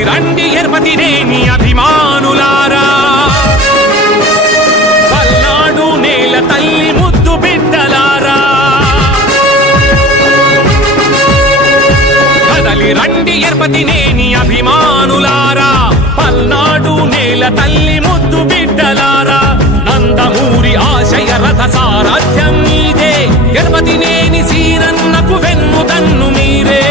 కదలి రండి ఎర్పతినేని అభిమానులారా, పల్నాడు నేల తల్లి ముద్దు బిడ్డలారా. కదలి రండి ఎర్పతినేని అభిమానులారా, పల్నాడు నేల తల్లి ముద్దు బిడ్డలారా. నందమూరి ఆశయ రథ సారథ్యం మీదే, ఎర్పతినేని సీనన్నకు వెన్నుదన్ను మీరే.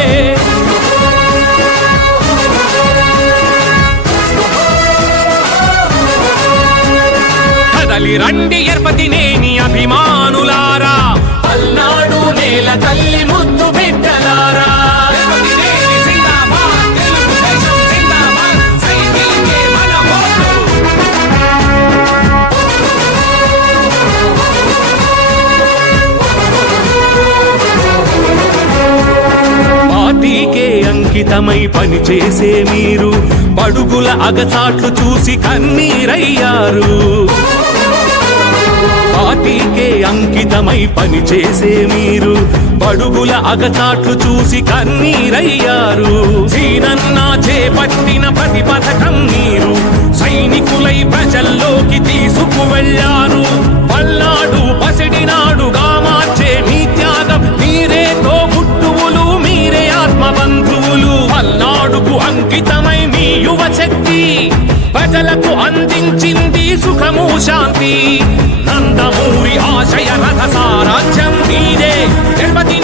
కదలి రండి ఎర్పతినేని అభిమానులారా, పల్నాడు నేల తల్లి ముద్దు బిడ్డలారా. పార్టీకే అంకితమై పనిచేసే మీరు బడుగుల అగచాట్లు చూసి కన్నీరయ్యారు. పార్టీకే అంకితమై పనిచేసే మీరు బడుగుల అగచాట్లు చూసి కన్నీరయ్యారు. సీనన్న చేపట్టిన ప్రతి పథకం మీరు సైనికులై ప్రజల్లోకి తీసుకువెళ్ళారు. పల్నాడు పసిడినాడుగా మార్చే మీ త్యాగం, మీరే తోబుట్టువులు, మీరే ఆత్మబంధువులు. పల్నాడుకు అంకితమై మీ యువ శక్తి ప్రజలకు అందించింది సుఖము శాంతి. నందమూరి ఆశయ రథ సారాధ్యం మీదే, తిరుపతి